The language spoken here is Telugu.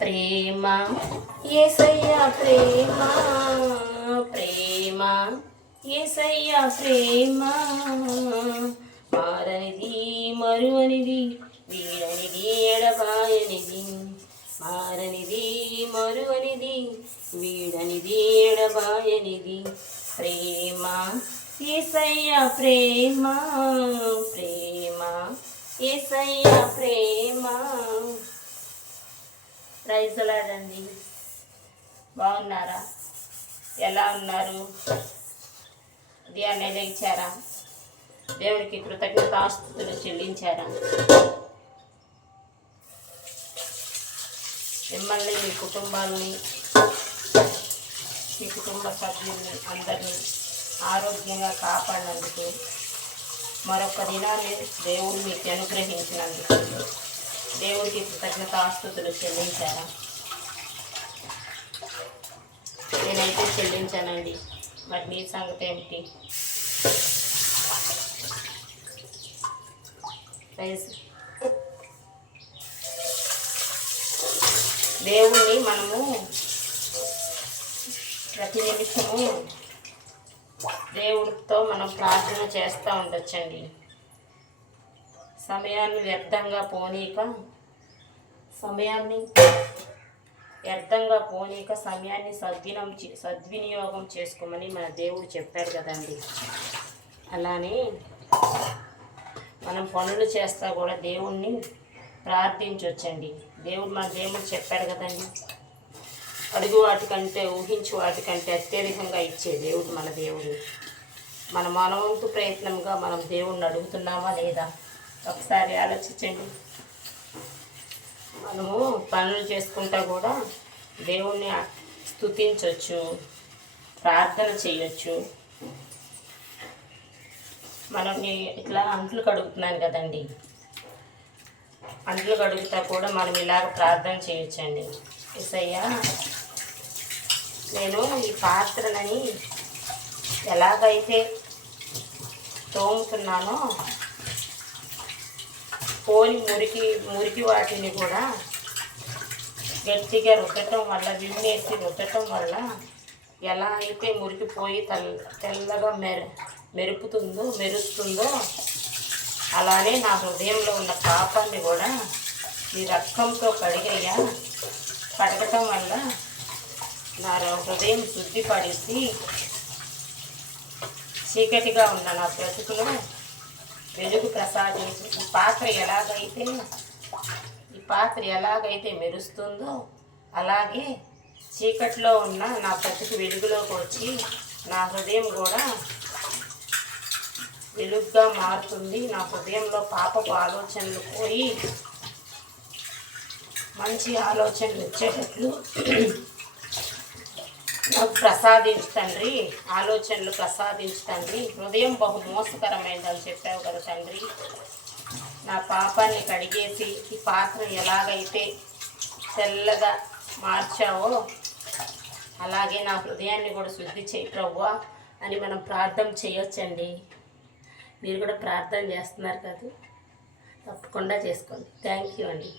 ప్రేమ యేసయ్య ప్రేమ ప్రేమ యేసయ్య ప్రేమ మారనిది మరువనిది వీడనిది ఎడబాయనిది మారనిది మరువనిది వీడనిది ఎడబాయనిది ప్రేమ యేసయ్య ప్రేమ ప్రేమ యేసయ్య ప్రేమ. ప్రైజ్ లాడండి. బాగున్నారా? ఎలా ఉన్నారు? ఉదయాన్నే లేచారా? దేవునికి కృతజ్ఞతాస్తుతులు చెల్లించారా? మిమ్మల్ని మీ కుటుంబాలని మీ కుటుంబ సభ్యుల్ని అందరినీ ఆరోగ్యంగా కాపాడినందుకు, మరొక దినాన్ని దేవుడు మీకు అనుగ్రహించినందుకు దేవుడికి కృతజ్ఞతాస్తుతులు చెల్లించారా? నేనైతే చెల్లించానండి. మరి మీ సంగతి ఏమిటి? దేవుణ్ణి మనము ప్రతి నిమిషము దేవుడితో మనం ప్రార్థన చేస్తూ ఉండొచ్చండి. సమయాన్ని వ్యర్థంగా పోనీక సమయాన్ని సద్వినియోగం చేసుకోమని మన దేవుడు చెప్పారు కదండి. అలానే మనం పనులు చేస్తా కూడా దేవుణ్ణి ప్రార్థించవచ్చండి. మన దేవుడు చెప్పారు కదండి, అడుగు వాటికంటే ఊహించు వాటికంటే అత్యధికంగా ఇచ్చే దేవుడు మన దేవుడు. మన మనవంతు ప్రయత్నంగా మనం దేవుణ్ణి అడుగుతున్నామా లేదా ఒకసారి ఆలోచించండి. మనము పనులు చేసుకుంటా కూడా దేవుణ్ణి స్తుతించవచ్చు, ప్రార్థన చేయొచ్చు. మనం ఇట్లా అంట్లు కడుగుతున్నాను కదండి, అంట్లు కడుగుతా కూడా మనం ఇలాగ ప్రార్థన చేయొచ్చండి. యేసయ్యా, నేను ఈ పాత్రలని ఎలాగైతే తోముతున్నానో పోని మురికి వాటిని కూడా గట్టిగా రుద్దటం వల్ల, విమ్మేసి రుద్దటం వల్ల ఎలా అయితే మురికిపోయి తెల్లగా మెరుస్తుందో అలానే నా హృదయంలో ఉన్న పాపాన్ని కూడా ఈ రక్తంతో కడగటం వల్ల నా హృదయం శుద్ధిపడిసి చీకటిగా ఉన్న నా బ్రతుకులో వెలుగు ప్రసాదించి ఈ పాత్ర ఎలాగైతే మెరుస్తుందో అలాగే చీకటిలో ఉన్న నా బ్రతుకు వెలుగులోకి వచ్చి నా హృదయం కూడా వెలుగుగా మారుతుంది. నా హృదయంలో పాపపు ఆలోచనలు పోయి మంచి ఆలోచనలు వచ్చేటట్లు నాకు ప్రసాదించు తండ్రి, ఆలోచనలు ప్రసాదించు తండ్రి. హృదయం బహు మోసకరమైందని చెప్పావు కదా తండ్రి. నా పాపాన్ని కడిగేసి ఈ పాత్ర ఎలాగైతే తెల్లగా మార్చావో అలాగే నా హృదయాన్ని కూడా శుద్ధి చేయి ప్రభువా అని మనం ప్రార్థన చేయొచ్చండి. మీరు కూడా ప్రార్థన చేస్తున్నారు కదా, తప్పకుండా చేసుకోండి. థ్యాంక్ యూ అండి.